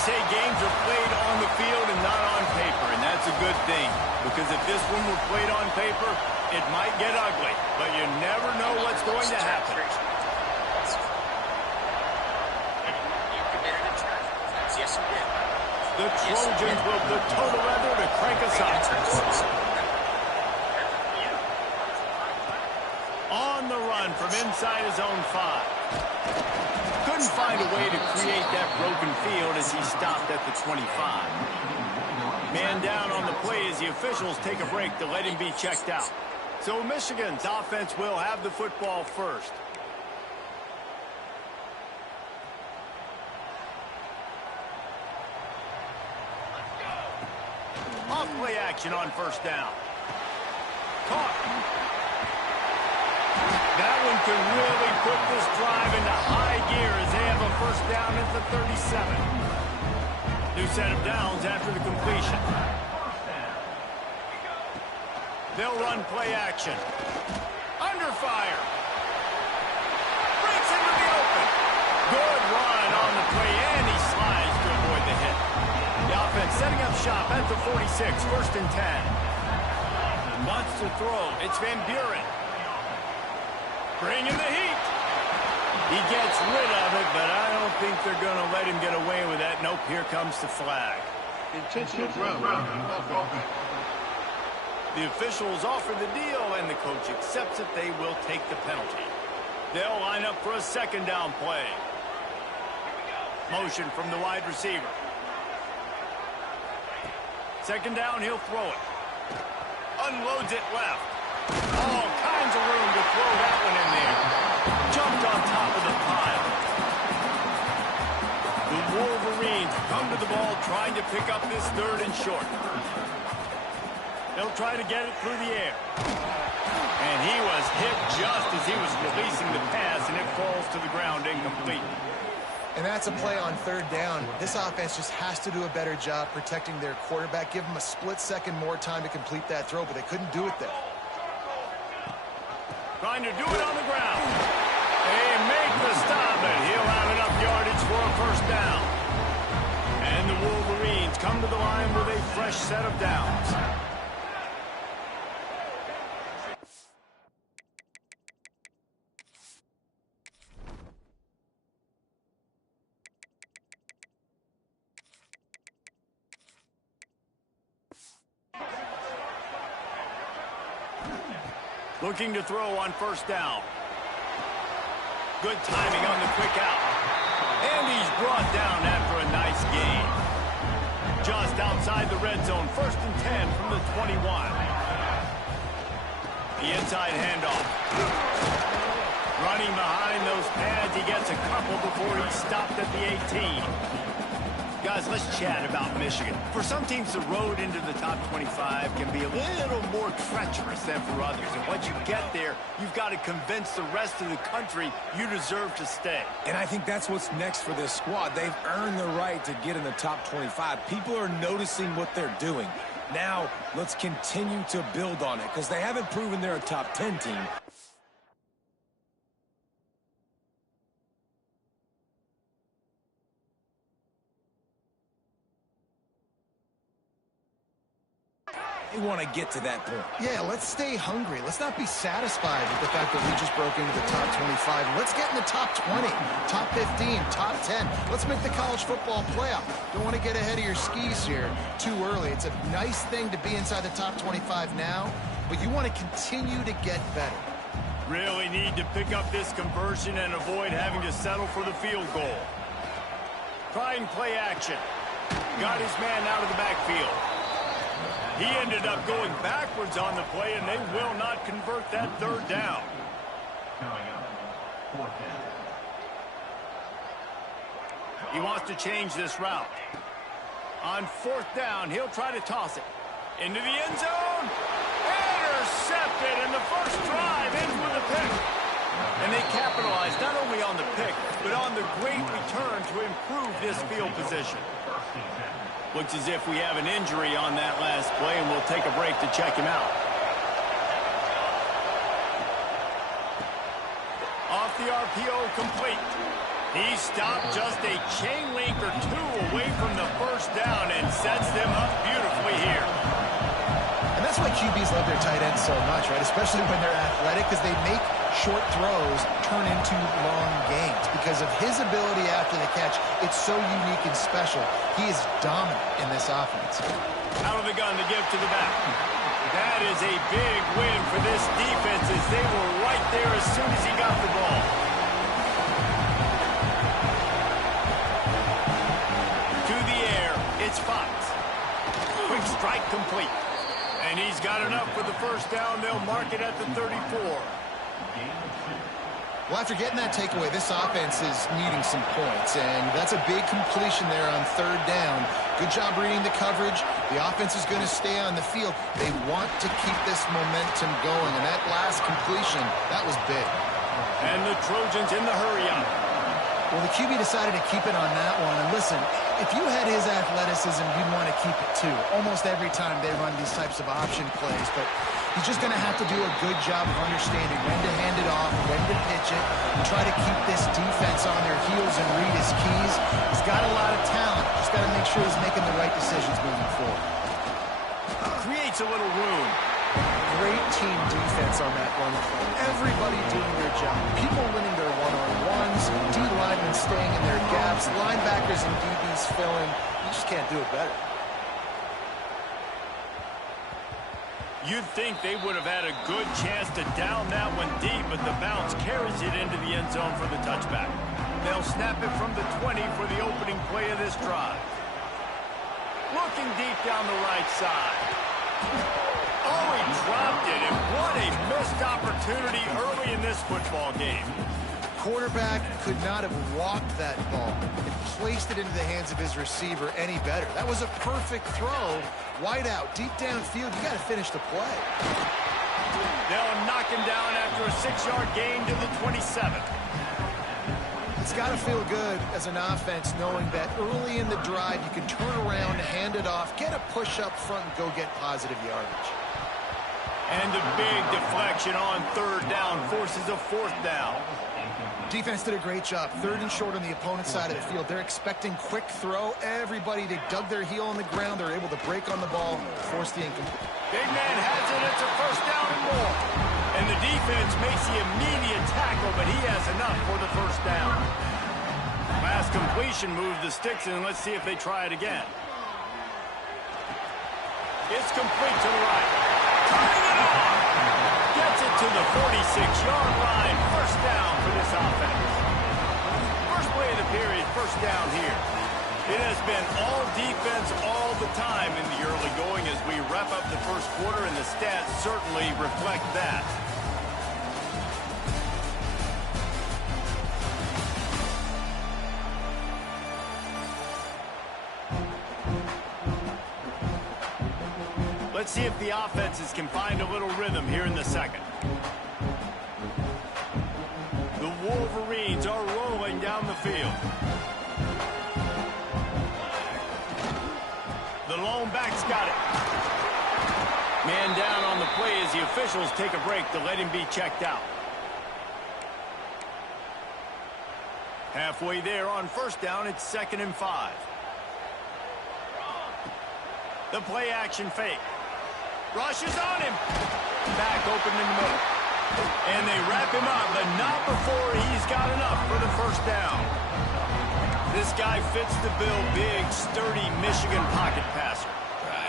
say games are played on the field and not on paper, and that's a good thing. Because if this one were played on paper, it might get ugly. But you never know what's going to happen. The Trojans will put total weather to crank us up. On the run from inside his own 5. Couldn't find a way to create that broken field as he stopped at the 25. Man down on the play as the officials take a break to let him be checked out. So Michigan's offense will have the football first. Off-play action on first down. Caught. That one could really put this drive into high gear as they have a first down at the 37. New set of downs after the completion. They'll run play action. Under fire. Breaks into the open. Good run on the play, and he slides to avoid the hit. The offense setting up shop at the 46, first and 10. Wants to throw. It's Van Buren. Bringing the heat. He gets rid of it, but I don't think they're going to let him get away with that. Nope, here comes the flag. Intentional ground. The officials offer the deal, and the coach accepts it. They will take the penalty. They'll line up for a second down play. Motion from the wide receiver. Second down, he'll throw it. Unloads it left. All kinds of room to throw that one in there. Jumped on top of the pile. The Wolverines come to the ball trying to pick up this third and short. They'll try to get it through the air. And he was hit just as he was releasing the pass, and it falls to the ground incomplete. And that's a play on third down. This offense just has to do a better job protecting their quarterback. Give him a split second more time to complete that throw, but they couldn't do it there. Trying to do it on the ground. They make the stop, but he'll have enough yardage for a first down. And the Wolverines come to the line with a fresh set of downs. Looking to throw on first down. Good timing on the quick out. And he's brought down after a nice gain. Just outside the red zone, first and 10 from the 21. The inside handoff. Running behind those pads, he gets a couple before he's stopped at the 18. Guys, let's chat about Michigan. For some teams, the road into the top 25 can be a little more treacherous than for others. And once you get there, you've got to convince the rest of the country you deserve to stay. And I think that's what's next for this squad. They've earned the right to get in the top 25. People are noticing what they're doing. Now, let's continue to build on it because they haven't proven they're a top 10 team. They want to get to that point. Yeah, let's stay hungry. Let's not be satisfied with the fact that we just broke into the top 25. Let's get in the top 20, top 15, top 10. Let's make the college football playoff. Don't want to get ahead of your skis here too early. It's a nice thing to be inside the top 25 now, but you want to continue to get better. Really need to pick up this conversion and avoid having to settle for the field goal. Try and play action. Got his man out of the backfield. He ended up going backwards on the play, and they will not convert that third down. He wants to change this route. On fourth down, he'll try to toss it. Into the end zone. Intercepted, and the first drive ends with a pick. And they capitalized not only on the pick, but on the great return to improve this field position. Looks as if we have an injury on that last play, and we'll take a break to check him out. Off the RPO, complete. He stopped just a chain link or two away from the first down and sets them up beautifully here. And that's why QBs love their tight ends so much, right? Especially when they're athletic, because they make short throws turn into long gains. Because of his ability after the catch, it's so unique and special. He is dominant in this offense. Out of the gun to give to the back. That is a big win for this defense as they were right there as soon as he got the ball. To the air, it's Fox. Quick strike complete. And he's got enough for the first down. They'll mark it at the 34. Well, after getting that takeaway, this offense is needing some points, and that's a big completion there on third down. Good job reading the coverage. The offense is going to stay on the field. They want to keep this momentum going, and that last completion, that was big. And the Trojans in the hurry-up. Well, the QB decided to keep it on that one. And listen, if you had his athleticism, you'd want to keep it too. Almost every time they run these types of option plays. But he's just going to have to do a good job of understanding when to hand it off, when to pitch it, and try to keep this defense on their heels and read his keys. He's got a lot of talent. Just got to make sure he's making the right decisions moving forward. Creates a little room. Great team defense on that run play. Everybody doing their job. People winning their one-on-ones, D-linemen staying in their gaps, linebackers and DBs filling. You just can't do it better. You'd think they would have had a good chance to down that one deep, but the bounce carries it into the end zone for the touchback. They'll snap it from the 20 for the opening play of this drive. Looking deep down the right side. Oh, he dropped it, and what a missed opportunity early in this football game. Quarterback could not have walked that ball and placed it into the hands of his receiver any better. That was a perfect throw. Wide out, deep downfield. You got to finish the play. They'll knock him down after a 6-yard gain to the 27. It's got to feel good as an offense knowing that early in the drive you can turn around, hand it off, get a push up front, and go get positive yardage. And a big deflection on third down forces a fourth down. Defense did a great job. Third and short on the opponent's side of the field. They're expecting quick throw. Everybody, they dug their heel on the ground. They're able to break on the ball, force the incomplete. Big man has it. It's a first down and more. And the defense makes the immediate tackle, but he has enough for the first down. Last completion moved the sticks, and let's see if they try it again. It's complete to the right. Turning it on. Gets it to the 46-yard line. First down for this offense. First play of the period, first down here. It has been all defense all the time in the early going as we wrap up the first quarter, and the stats certainly reflect that. Let's see if the offenses can find a little rhythm here in the second. The Wolverines are rolling down the field. The lone back's got it. Man down on the play as the officials take a break to let him be checked out. Halfway there on first down, it's 2nd and 5. The play action fake. Rushes on him. Back open in the middle. And they wrap him up, but not before he's got enough for the first down. This guy fits the bill. Big, sturdy Michigan pocket passer.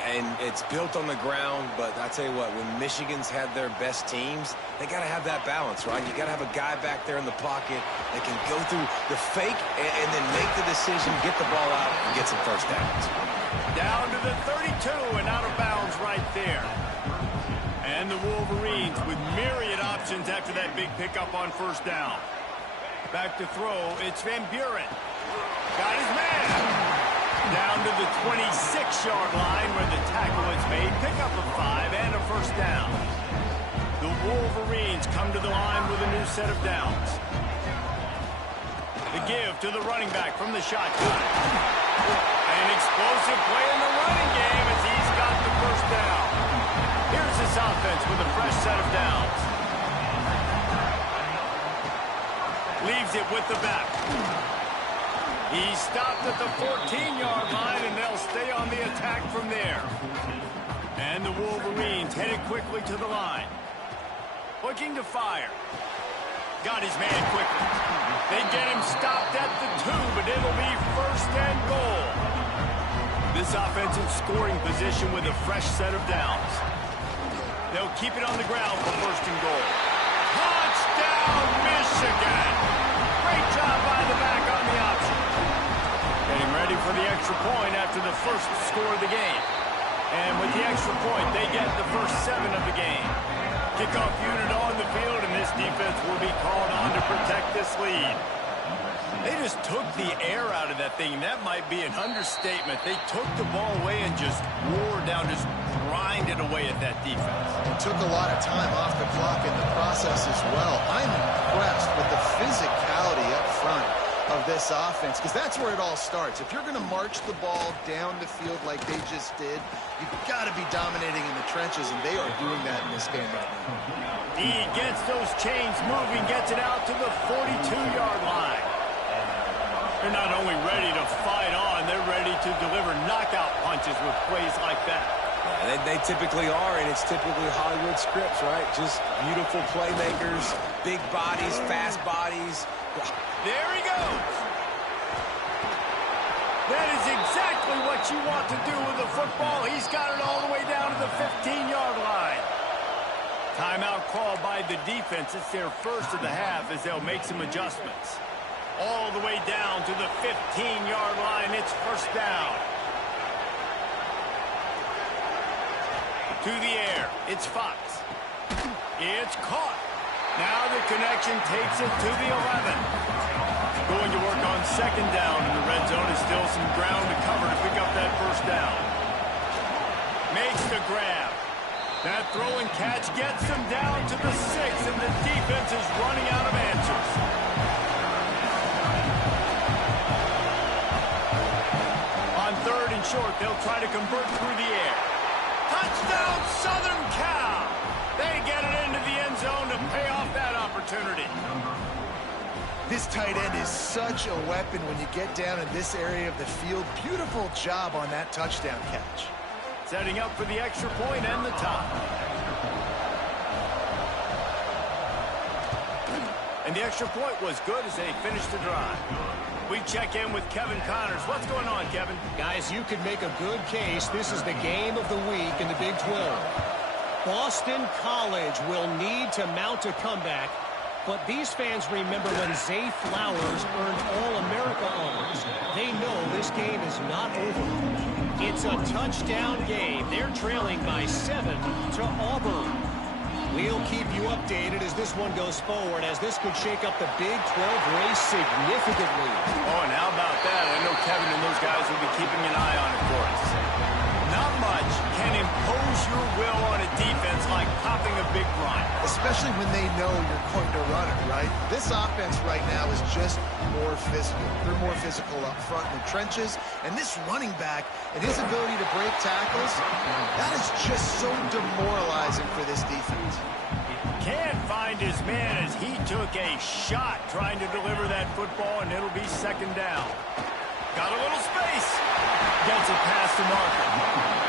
And it's built on the ground, but I tell you what, when Michigan's had their best teams, they got to have that balance, right? You got to have a guy back there in the pocket that can go through the fake and then make the decision, get the ball out, and get some first downs. Down to the 32 and out of bounds right there. And the Wolverines with myriad options after that big pickup on first down. Back to throw, it's Van Buren. Got his man. Down to the 26-yard line where the tackle is made. Pick up a 5 and a first down. The Wolverines come to the line with a new set of downs. The give to the running back from the shotgun. An explosive play in the running game as he's got the first down. Here's this offense with a fresh set of downs. Leaves it with the back. He stopped at the 14-yard line, and they'll stay on the attack from there. And the Wolverines headed quickly to the line. Looking to fire. Got his man quickly. They get him stopped at the 2, but it'll be first and goal. This offensive scoring position with a fresh set of downs. They'll keep it on the ground for first and goal. Touchdown, Michigan! Great job by the back on the option. Getting ready for the extra point after the first score of the game. And with the extra point, they get the first 7 of the game. Kickoff unit on the field, and this defense will be called on to protect this lead. They just took the air out of that thing. That might be an understatement. They took the ball away and just wore down, just grinded away at that defense. It took a lot of time off the clock in the process as well. I'm impressed with the physicality up front of this offense, because that's where it all starts. If you're going to march the ball down the field like they just did, you've got to be dominating in the trenches, and they are doing that in this game right now. He gets those chains moving, gets it out to the 42-yard line. They're not only ready to fight on, they're ready to deliver knockout punches with plays like that. Yeah, they typically are, and it's typically Hollywood scripts, right? Just beautiful playmakers, big bodies, fast bodies. There he goes. That is exactly what you want to do with the football. He's got it all the way down to the 15-yard line. Timeout called by the defense. It's their first of the half as they'll make some adjustments. All the way down to the 15-yard line. It's first down. To the air. It's Fox. It's caught. Now the connection takes it to the 11. Going to work on second down in the red zone. Is still some ground to cover to pick up that first down. Makes the grab. That throw and catch gets them down to the 6, and the defense is running out of answers. On third and short, they'll try to convert through the air. Touchdown, Southern Cal! They get it into the end zone to pay off that opportunity. This tight end is such a weapon when you get down in this area of the field. Beautiful job on that touchdown catch. Setting up for the extra point and the top. And the extra point was good as they finished the drive. We check in with Kevin Connors. What's going on, Kevin? Guys, you could make a good case. This is the game of the week in the Big 12. Boston College will need to mount a comeback, but these fans remember when Zay Flowers earned All-America honors. They know this game is not over. It's a touchdown game. They're trailing by 7 to Auburn. We'll keep you updated as this one goes forward, as this could shake up the Big 12 race significantly. Oh, and how about that? I know Kevin and those guys will be keeping an eye on it for us. Not much can impose your will on a defense like popping a big run. Especially when they know you're going to run it, right? This offense right now is just more physical. They're more physical up front in the trenches. And this running back and his ability to break tackles, that is just so demoralizing for this defense. Can't find his man as he took a shot trying to deliver that football, and it'll be second down. Got a little space. Gets it past the marker.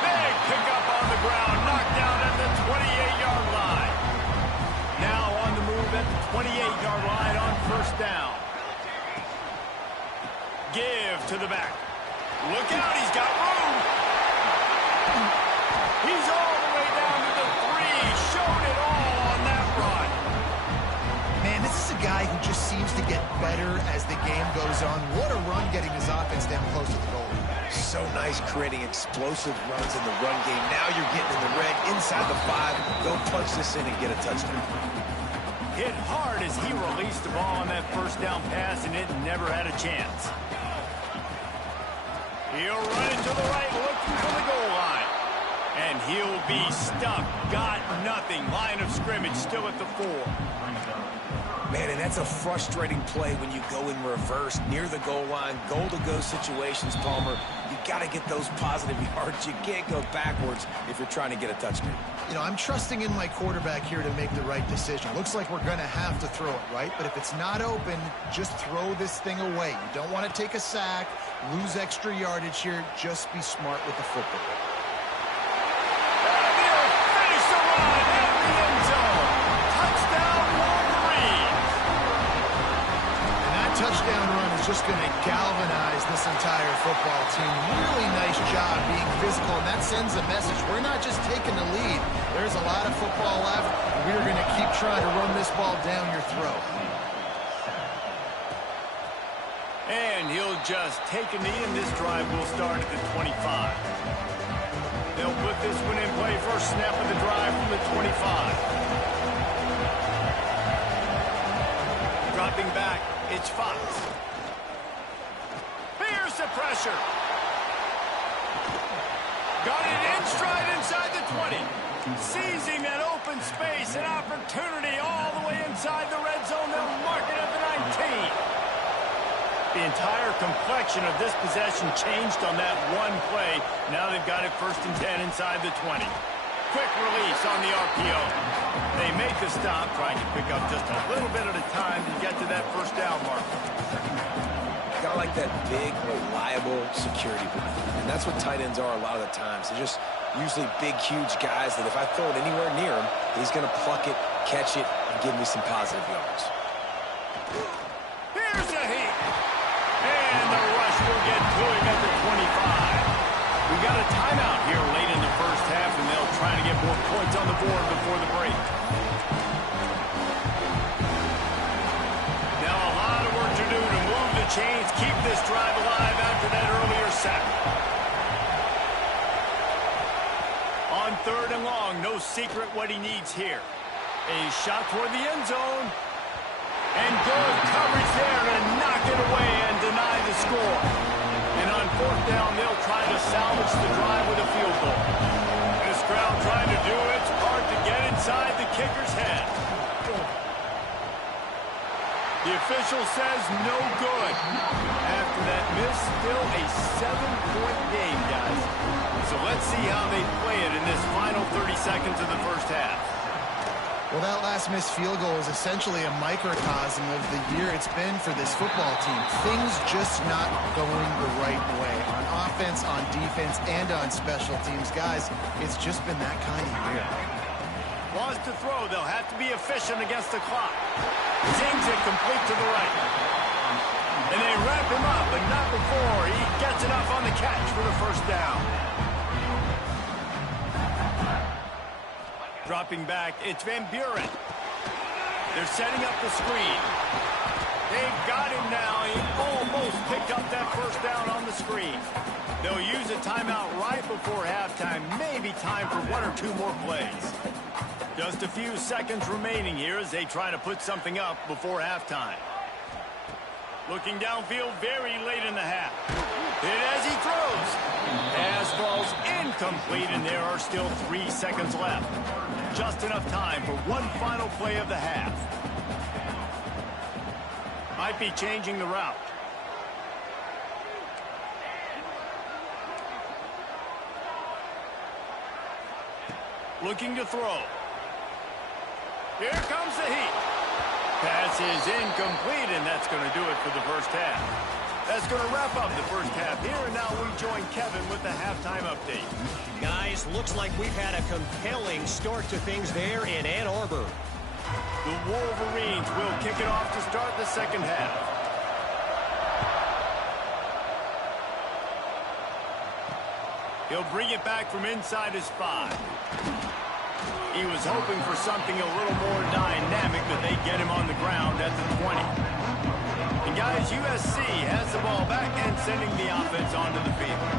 Big pickup on the ground. Knocked down at the 28-yard line. Now on the move at the 28-yard line on first down. Give to the back. Look out, he's got room. He's all the way down to the 3. Showed it all on that run. Man, this is a guy who just seems to get better as the game goes on. What a run getting his offense down close to the goal. So nice creating explosive runs in the run game. Now you're getting in the red inside the 5. Go punch this in and get a touchdown. Hit hard as he released the ball on that first down pass, and it never had a chance. He'll run it to the right, looking for the goal line. And he'll be stuck. Got nothing. Line of scrimmage still at the 4. Man, and that's a frustrating play when you go in reverse near the goal line, goal-to-go situations, Palmer. You got to get those positive yards. You can't go backwards if you're trying to get a touchdown. You know, I'm trusting in my quarterback here to make the right decision. Looks like we're going to have to throw it, right? But if it's not open, just throw this thing away. You don't want to take a sack, lose extra yardage here. Just be smart with the football. Touchdown run is just going to galvanize this entire football team. Really nice job being physical, and that sends a message. We're not just taking the lead. There's a lot of football left. We're going to keep trying to run this ball down your throat. And he'll just take a knee, and this drive will start at the 25. They'll put this one in play. First snap of the drive from the 25. Dropping back, it's Fox. Here's the pressure. Got it in stride inside the 20. Seizing that open space, an opportunity all the way inside the red zone. They'll mark it at the 19. The entire complexion of this possession changed on that one play. Now they've got it 1st and 10 inside the 20. Quick release on the RPO. They make the stop, trying to pick up just a little bit at a time to get to that first down mark. Got like that big, reliable security blanket. And that's what tight ends are a lot of the times. They're just usually big, huge guys that if I throw it anywhere near him, he's going to pluck it, catch it, and give me some positive yards. Here's a heat. And the rush will get to him at the 25. We got a timeout here late in the first half, and they'll try to get more points on the board before the break. Now a lot of work to do to move the chains, keep this drive alive after that earlier sack. On 3rd and long, no secret what he needs here. A shot toward the end zone. And good coverage there to knock it away and deny the score. And on 4th down, they'll try to salvage the drive with a field goal. This crowd trying to do its part to get inside the kicker's head. The official says no good. After that miss, still a 7-point game, guys. So let's see how they play it in this final 30 seconds of the first half. Well, that last missed field goal is essentially a microcosm of the year it's been for this football team. Things just not going the right way on offense, on defense, and on special teams. Guys, it's just been that kind of year. Wants to throw. They'll have to be efficient against the clock. Zings it complete to the right. And they wrap him up, but not before he gets enough on the catch for the first down. Dropping back, it's Van Buren. They're setting up the screen. They've got him now. He almost picked up that first down on the screen. They'll use a timeout right before halftime. Maybe time for 1 or 2 more plays. Just a few seconds remaining here as they try to put something up before halftime. Looking downfield very late in the half. Hit as he throws. Pass falls incomplete, and there are still 3 seconds left. Just enough time for one final play of the half. Might be changing the route. Looking to throw. Here comes the heat. Pass is incomplete, and that's going to do it for the first half. That's going to wrap up the first half here, and now we join Kevin with the halftime update. Guys, looks like we've had a compelling start to things there in Ann Arbor. The Wolverines will kick it off to start the second half. He'll bring it back from inside his 5. He was hoping for something a little more dynamic, but they get him on the ground at the 20. And guys, USC has the ball back and sending the offense onto the field.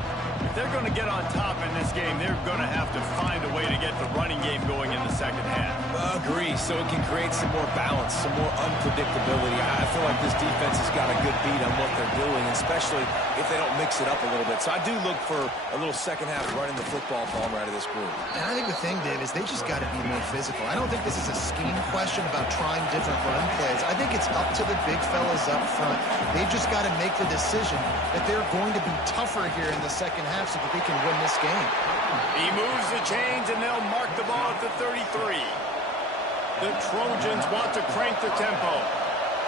if they're going to get on top in this game, they're going to have to find a way to get the running game going in the second half. Agree, so it can create some more balance, some more unpredictability. I feel like this defense has got a good beat on what they're doing, especially if they don't mix it up a little bit. So I do look for a little second half running the football Palmer out of this group. And I think the thing, Dave, is they just got to be more physical. I don't think this is a scheme question about trying different run plays. I think it's up to the big fellas up front. They've just got to make the decision that they're going to be tougher here in the second half so that they can win this game. He moves the chains, and they'll mark the ball at the 33. The Trojans want to crank the tempo.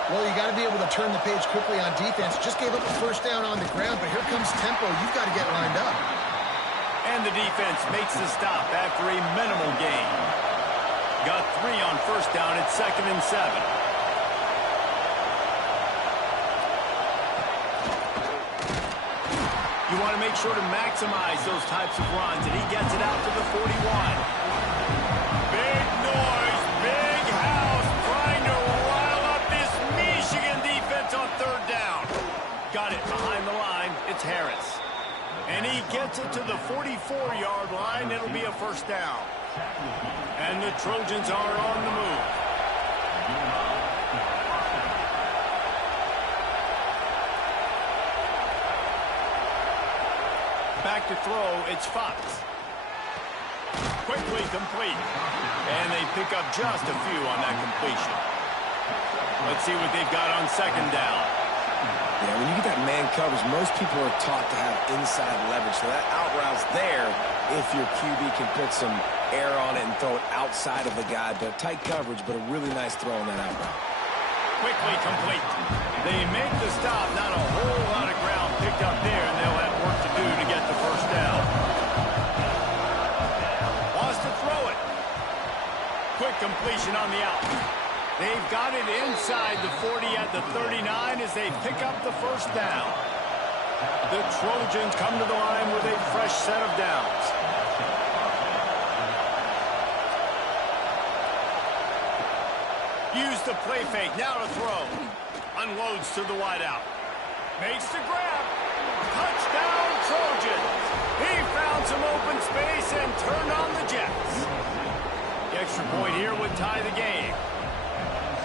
Well, you got to be able to turn the page quickly on defense. Just gave up a first down on the ground, but here comes tempo. You've got to get lined up. And the defense makes the stop after a minimal gain. Got 3 on first down at 2nd and 7. You want to make sure to maximize those types of runs, and he gets it out to the 41. Big noise, big house, trying to rile up this Michigan defense on 3rd down. Got it behind the line. It's Harris. And he gets it to the 44-yard line. It'll be a first down. And the Trojans are on the move. Back to throw, it's Fox. Quickly complete. And they pick up just a few on that completion. Let's see what they've got on 2nd down. Yeah, when you get that man coverage, most people are taught to have inside leverage. So that out route's there if your QB can put some air on it and throw it outside of the guy. But tight coverage, but a really nice throw on that out route. Quickly complete. They make the stop. Not a whole lot of ground picked up there, and they'll have work to do to get the first down. Wants to throw it. Quick completion on the out. They've got it inside the 40 at the 39 as they pick up the first down. The Trojans come to the line with a fresh set of downs. Use the play fake. Now to throw. Unloads to the wideout. Makes the grab. Touchdown, Trojans. He found some open space and turned on the Jets. The extra point here would tie the game.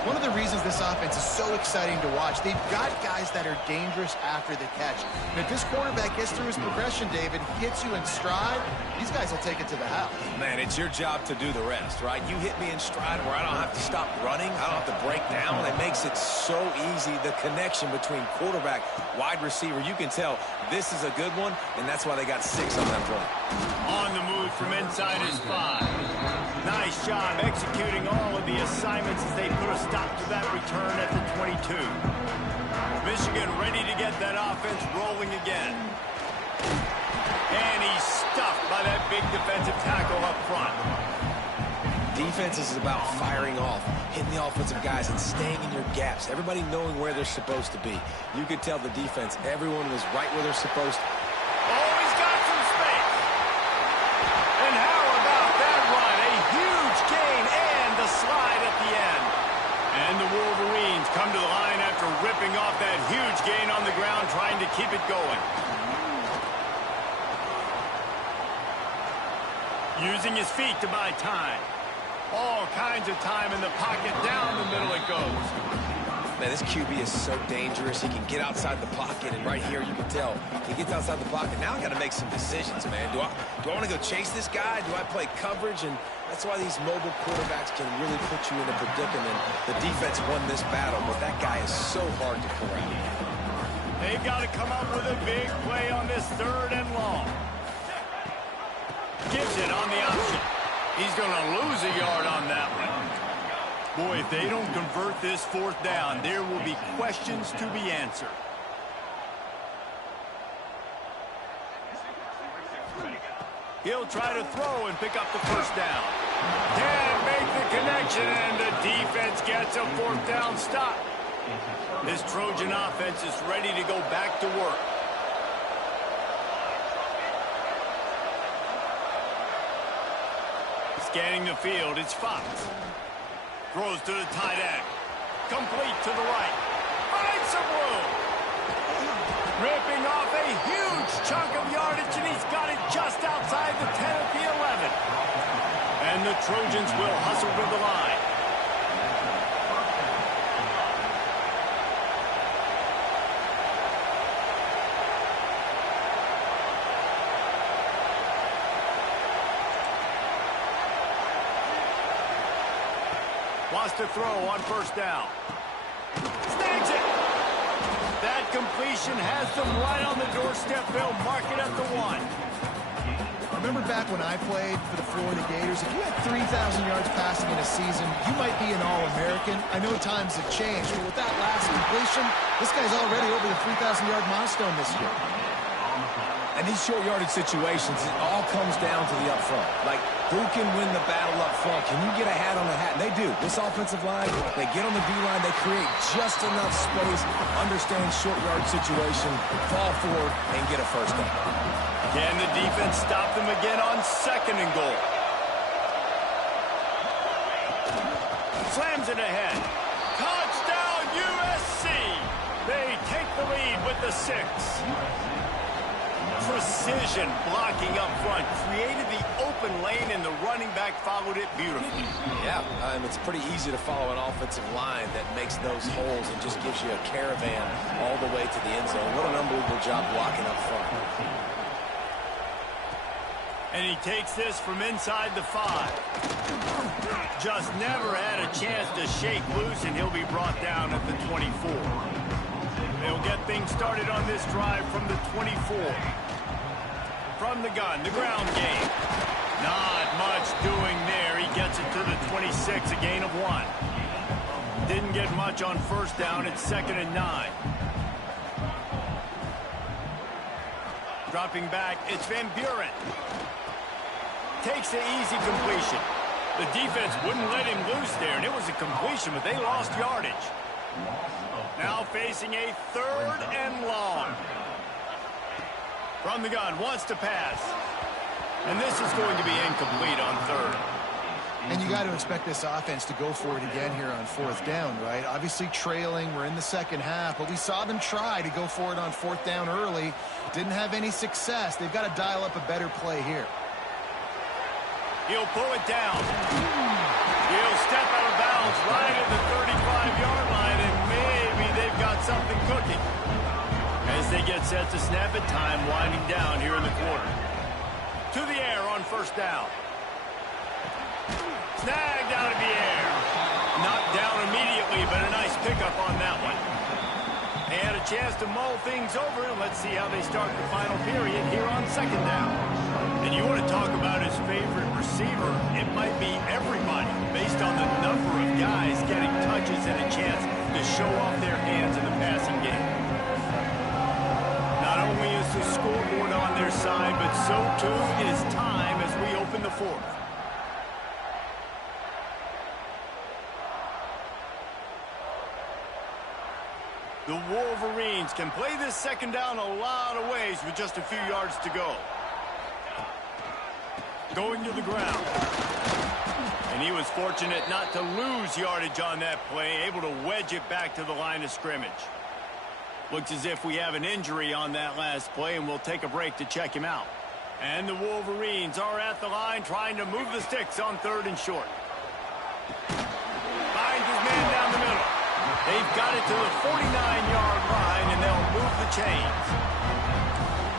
One of the reasons this offense is so exciting to watch, they've got guys that are dangerous after the catch. And if this quarterback gets through his progression, David, hits you in stride, these guys will take it to the house. Man, it's your job to do the rest, right? You hit me in stride where I don't have to stop running. I don't have to break down. It makes it so easy. The connection between quarterback, wide receiver, you can tell this is a good one, and that's why they got 6 on that play. On the move from inside is 5. Nice job executing all of the assignments as they put a stop to that return at the 22. Michigan ready to get that offense rolling again. And he's stuffed by that big defensive tackle up front. Defense is about firing off, hitting the offensive guys, and staying in your gaps. Everybody knowing where they're supposed to be. You could tell the defense, everyone was right where they're supposed to. Oh, he's got some space. And how about that run? A huge gain and the slide at the end. And the Wolverines come to the line after ripping off that huge gain on the ground, trying to keep it going. Using his feet to buy time. All kinds of time in the pocket. Down the middle it goes. Man, this QB is so dangerous. He can get outside the pocket, and right here you can tell he gets outside the pocket. Now I got to make some decisions, man. Do I want to go chase this guy? Do I play coverage? And that's why these mobile quarterbacks can really put you in a predicament. The defense won this battle, but that guy is so hard to corral. They've got to come up with a big play on this 3rd and long. Gives it on the option. He's going to lose a yard on that one. Boy, if they don't convert this 4th down, there will be questions to be answered. He'll try to throw and pick up the first down. Can't make the connection, and the defense gets a 4th down stop. This Trojan offense is ready to go back to work. Scanning the field, it's Fox. Throws to the tight end. Complete to the right. Finds some room. Ripping off a huge chunk of yardage, and he's got it just outside the 10 at the 11. And the Trojans will hustle to the line. Wants to throw on first down. Snags it. That completion has them right on the doorstep. They'll mark it at the 1. Remember back when I played for the Florida Gators, if you had 3,000 yards passing in a season, you might be an All-American. I know times have changed, but with that last completion, this guy's already over the 3,000-yard milestone this year. And these short yardage situations, it all comes down to the up front. Like, who can win the battle up front? Can you get a hat on the hat? And they do. This offensive line, they get on the D-line, they create just enough space, understand short yard situation, fall forward, and get a first down. Can the defense stop them again on 2nd and goal? Slams it ahead. Touchdown, USC! They take the lead with the 6. Precision blocking up front created the open lane, and the running back followed it beautifully. Yeah, it's pretty easy to follow an offensive line that makes those holes and just gives you a caravan all the way to the end zone. What an unbelievable job blocking up front. And he takes this from inside the 5. Just never had a chance to shake loose, and he'll be brought down at the 24. They'll get things started on this drive from the 24. From the gun, the ground game. Not much doing there. He gets it to the 26, a gain of 1. Didn't get much on first down. It's 2nd and 9. Dropping back, it's Van Buren. Takes the easy completion. The defense wouldn't let him loose there, and it was a completion, but they lost yardage. Now facing a 3rd and long. From the gun, wants to pass. And this is going to be incomplete on 3rd. And you got to expect this offense to go for it again here on 4th down, right? Obviously trailing, we're in the second half, but we saw them try to go for it on 4th down early. Didn't have any success. They've got to dial up a better play here. He'll pull it down. He'll step out of bounds right at the 35-yard line, and maybe they've got something cooking. As they get set to snap it, time winding down here in the quarter. To the air on first down. Snagged out of the air. Knocked down immediately, but a nice pickup on that one. They had a chance to mull things over, and let's see how they start the final period here on 2nd down. And you want to talk about his favorite receiver, it might be everybody, based on the number of guys getting touches and a chance to show off their hands in the passing game. Not only is the scoreboard on their side, but so too is time as we open the 4th. The Wolverines can play this 2nd down a lot of ways with just a few yards to go. Going to the ground. And he was fortunate not to lose yardage on that play, able to wedge it back to the line of scrimmage. Looks as if we have an injury on that last play, and we'll take a break to check him out. And the Wolverines are at the line trying to move the sticks on 3rd and short. Finds his man down the middle. They've got it to the 49-yard line, and they'll move the chains.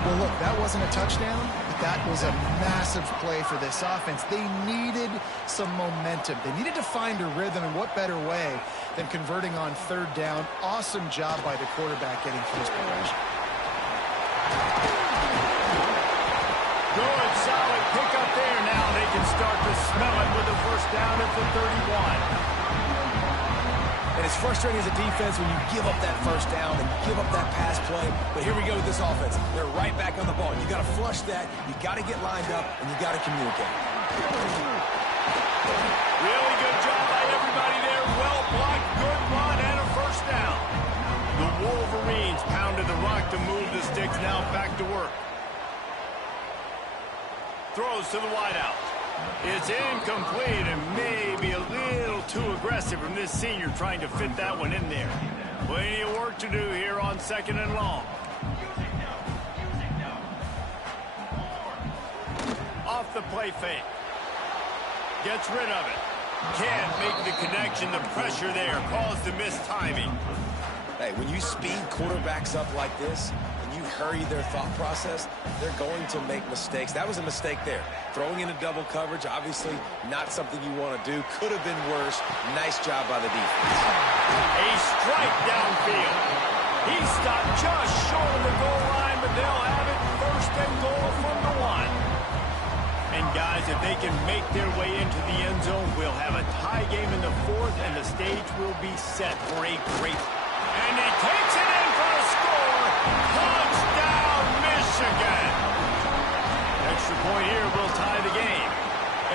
Well, look, that wasn't a touchdown, but that was a massive play for this offense. They needed some momentum. They needed to find a rhythm, and what better way than converting on 3rd down. Awesome job by the quarterback getting through his progression. Good, solid pickup there. Now they can start to smell it with a first down at the 31. And it's frustrating as a defense when you give up that first down and give up that pass play. But here we go with this offense. They're right back on the ball. You got to flush that. You got to get lined up, and you got to communicate. Really good job by everybody there. Well blocked, good run, and a first down. The Wolverines pounded the rock to move the sticks. Now back to work. Throws to the wideout. It's incomplete and maybe a little too aggressive from this senior trying to fit that one in there. Plenty of work to do here on 2nd and long. off the play fake. Gets rid of it. Can't make the connection. The pressure there caused the missed timing. Hey, when you speed quarterbacks up like this, and you hurry their thought process, they're going to make mistakes. That was a mistake there. Throwing into double coverage, obviously not something you want to do. Could have been worse. Nice job by the defense. A strike downfield. He stopped just short of the goal line, but they'll have it first and goal from the 1. And guys, if they can make their way into the end zone, we'll have a tie game in the 4th, and the stage will be set for a great. And he takes it in for a score. Touchdown, Michigan. Extra point here will tie the game.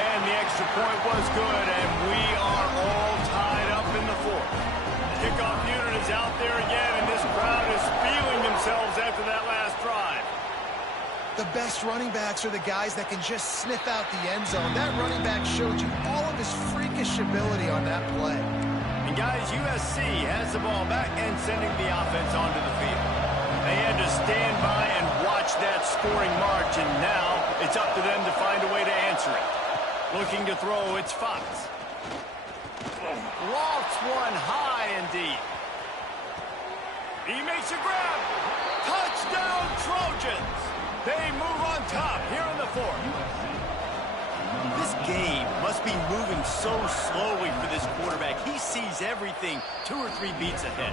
And the extra point was good, and we are all tied up in the 4th. Kickoff unit is out there again, and this crowd is feeling themselves after that last drive. The best running backs are the guys that can just sniff out the end zone. That running back showed you all of his freakish ability on that play. And guys, USC has the ball back and sending the offense onto the field. They had to stand by and watch that scoring march, and now it's up to them to find a way to answer it. Looking to throw, it's Fox. Lofts one high and deep. He makes a grab. Touchdown, Trojans. They move on top here in the 4th. This game must be moving so slowly for this quarterback. He sees everything 2 or 3 beats ahead.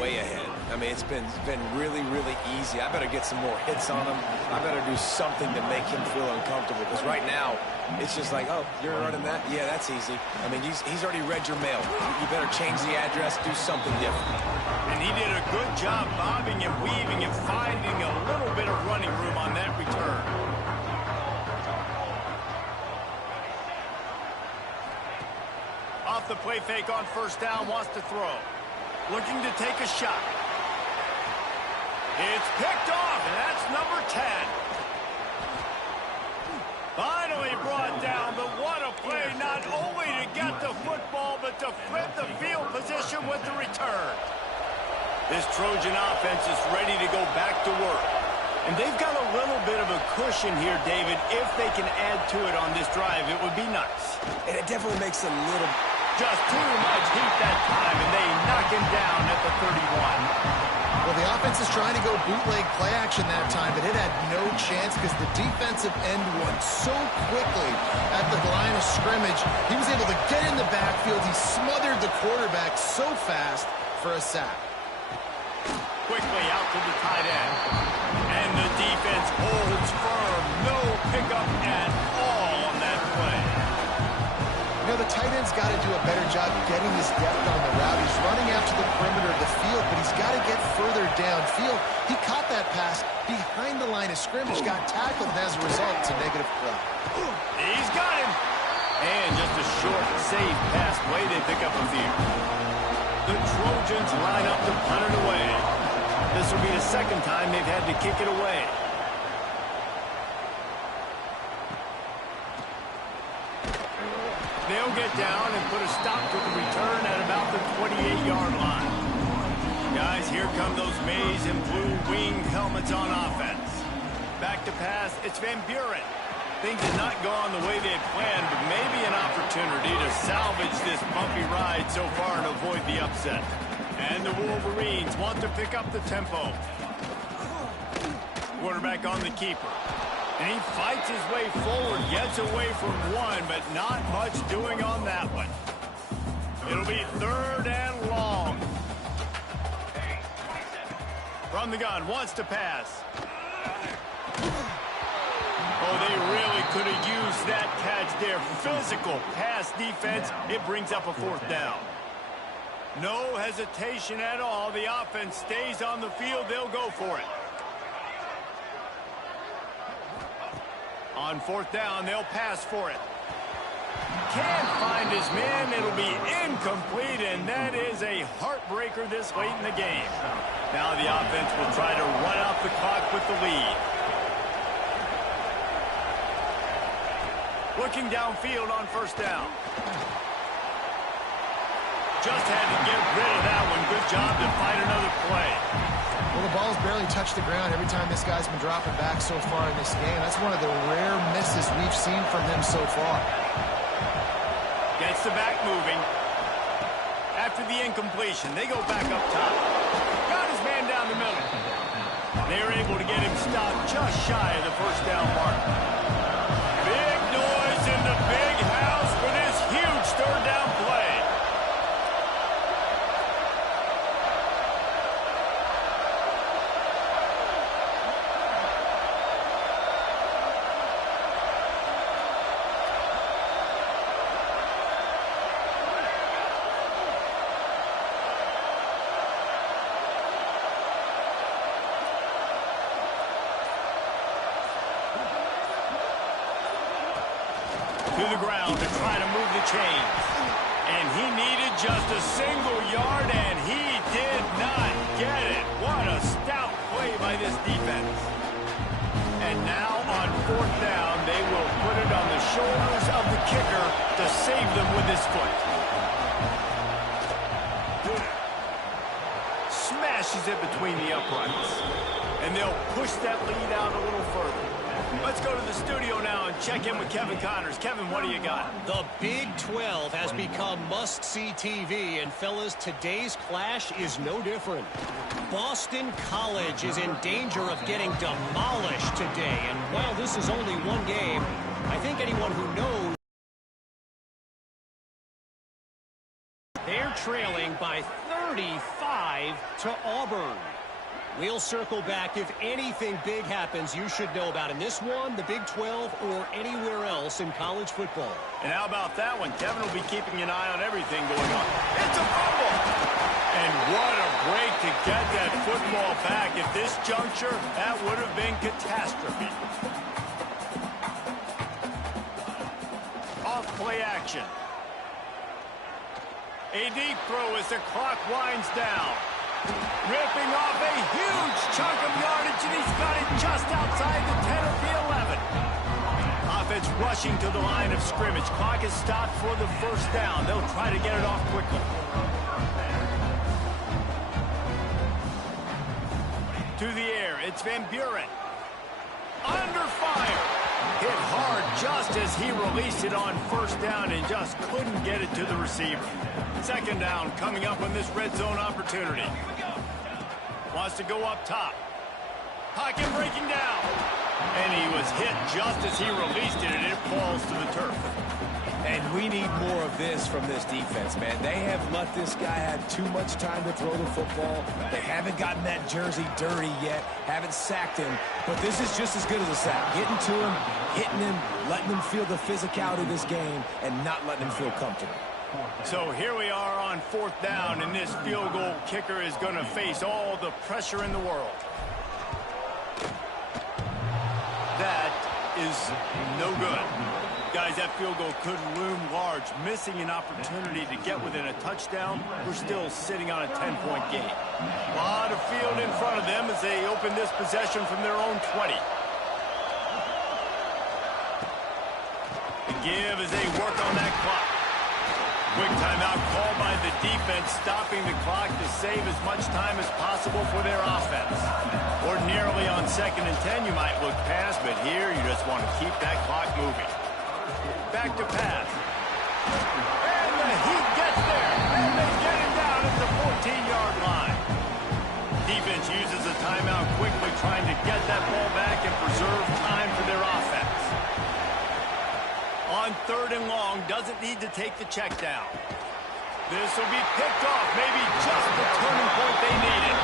Way ahead. I mean, it's been really, really easy. I better get some more hits on him. I better do something to make him feel uncomfortable, because right now, it's just like, oh, you're running that? Yeah, that's easy. I mean, he's already read your mail. You better change the address, do something different. And he did a good job bobbing and weaving and finding a little bit of running room on that return. Off the play fake on first down, wants to throw. Looking to take a shot. It's picked off, and that's number 10. Finally brought down, but what a play, not only to get the football, but to flip the field position with the return. This Trojan offense is ready to go back to work. And they've got a little bit of a cushion here, David. If they can add to it on this drive, it would be nice. And it definitely makes a little... Just too much heat that time, and they knock him down at the 31. Well, the offense is trying to go bootleg play action that time, but it had no chance because the defensive end won so quickly at the line of scrimmage. He was able to get in the backfield. He smothered the quarterback so fast for a sack. Quickly out to the tight end. And the defense holds firm. No pickup at all on that play. You know, the tight end's got to do a better job getting his depth on the route. He's running out to the perimeter of the field, but he's got to get further downfield. He caught that pass behind the line of scrimmage, got tackled, and as a result, it's a negative play. He's got him. And just a short, safe pass play. They pick up a few. The Trojans line up to punt it away. This will be the second time they've had to kick it away. They'll get down and put a stop to the return at about the 28-yard line. Guys, here come those maize and blue winged helmets on offense. Back to pass, it's Van Buren. Things did not go on the way they had planned, but maybe an opportunity to salvage this bumpy ride so far and avoid the upset. And the Wolverines want to pick up the tempo. Quarterback on the keeper. And he fights his way forward, gets away from one, but not much doing on that one. It'll be 3rd and long. From the gun, wants to pass. Oh, they really could have used that catch there. Physical pass defense. It brings up a 4th down. No hesitation at all. The offense stays on the field. They'll go for it. On 4th down, they'll pass for it. Can't find his man. It'll be incomplete, and that is a heartbreaker this late in the game. Now the offense will try to run out the clock with the lead. Looking downfield on 1st down. Just had to get rid of that one. Good job to fight another play. Well, the ball's barely touched the ground every time this guy's been dropping back so far in this game. That's one of the rare misses we've seen from him so far. Gets the back moving. After the incompletion, they go back up top. Got his man down the middle. They were able to get him stopped just shy of the first down mark. Big noise in the big house for this huge third down play. To the ground to try to move the chains. And he needed just a single yard, and he did not get it. What a stout play by this defense. And now on fourth down, they will put it on the shoulders of the kicker to save them with his foot. Smashes it between the uprights. And they'll push that lead out a little further. Let's go to the studio now and check in with Kevin Connors. Kevin, what do you got? The Big 12 has become must-see TV, and fellas, today's clash is no different. Boston College is in danger of getting demolished today, and while this is only one game, I think anyone who knows they're trailing by 35 to Auburn. We'll circle back. If anything big happens, you should know about in this one, the Big 12, or anywhere else in college football. And how about that one? Kevin will be keeping an eye on everything going on. It's a fumble! And what a break to get that football back. At this juncture, that would have been catastrophe. Off play action. A deep throw as the clock winds down. Ripping off a huge chunk of yardage, and he's got it just outside the 10 or the 11. Offense rushing to the line of scrimmage. Clock is stopped for the first down. They'll try to get it off quickly. To the air, it's Van Buren. Under fire. Hit hard just as he released it on first down and just couldn't get it to the receiver. Second down coming up on this red zone opportunity. Wants to go up top. Pocket breaking down. And he was hit just as he released it, and it falls to the turf. And we need more of this from this defense, man. They have let this guy have too much time to throw the football. They haven't gotten that jersey dirty yet, haven't sacked him. But this is just as good as a sack. Getting to him, hitting him, letting him feel the physicality of this game, and not letting him feel comfortable. So here we are on fourth down, and this field goal kicker is going to face all the pressure in the world. That is no good. Guys, that field goal could loom large. Missing an opportunity to get within a touchdown, we're still sitting on a 10-point game. A lot of field in front of them as they open this possession from their own 20. The give as they work on that clock. Quick timeout called by the defense, stopping the clock to save as much time as possible for their offense. Ordinarily on 2nd and 10, you might look past, but here you just want to keep that clock moving. Back to pass. And the Heat gets there. And they get him down at the 14-yard line. Defense uses a timeout quickly, trying to get that ball back and preserve time for their offense. On 3rd and long, doesn't need to take the check down. This will be picked off, maybe just the turning point they needed.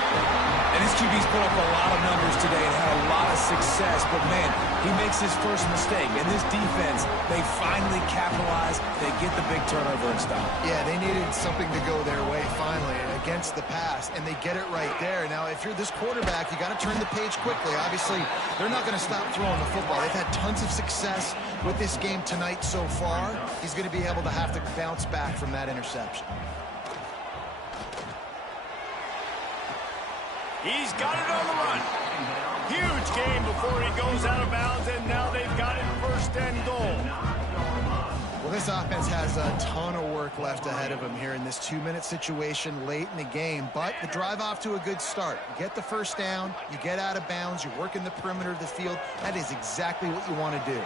And this QB's put up a lot of numbers today and had a lot of success, but man, he makes his first mistake. And this defense, they finally capitalize, they get the big turnover and stop. Yeah, they needed something to go their way finally against the pass, and they get it right there. Now, if you're this quarterback, you got to turn the page quickly. Obviously, they're not going to stop throwing the football. They've had tons of success with this game tonight so far. He's going to be able to have to bounce back from that interception. He's got it on the run. Huge gain before he goes out of bounds, and now they've got it 1st and goal. Well, this offense has a ton of work left ahead of them here in this 2-minute situation late in the game, but the drive off to a good start. You get the first down, you get out of bounds, you're working the perimeter of the field. That is exactly what you want to do. And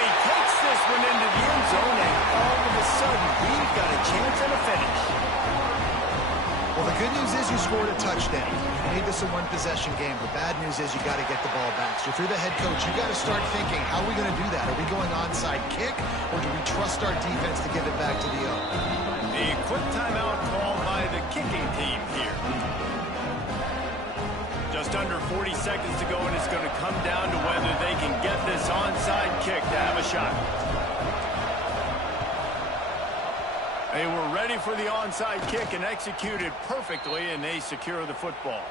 he takes this one into the end zone, and all of a sudden, we've got a chance at a finish. Well, the good news is you scored a touchdown. You made this a one-possession game. The bad news is you got to get the ball back. So if you're the head coach, you got to start thinking, how are we going to do that? Are we going onside kick, or do we trust our defense to give it back to the O? A quick timeout called by the kicking team here. Just under 40 seconds to go, and it's going to come down to whether they can get this onside kick to have a shot. They were ready for the onside kick and executed perfectly, and they secure the football.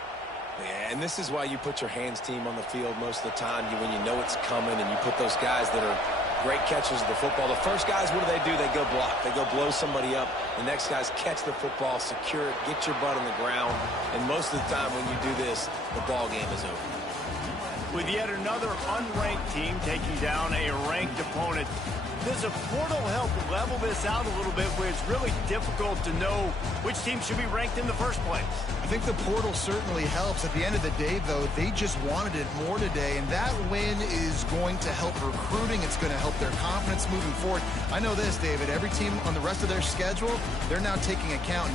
Yeah, and this is why you put your hands team on the field most of the time. When you know it's coming, and you put those guys that are great catchers of the football. The first guys, what do? They go block. They go blow somebody up. The next guys catch the football, secure it, get your butt on the ground. And most of the time when you do this, the ball game is over. With yet another unranked team taking down a ranked opponent, does a portal help level this out a little bit where it's really difficult to know which team should be ranked in the first place? I think the portal certainly helps. At the end of the day, though, they just wanted it more today, and that win is going to help recruiting. It's going to help their confidence moving forward. I know this, David. Every team on the rest of their schedule, they're now taking account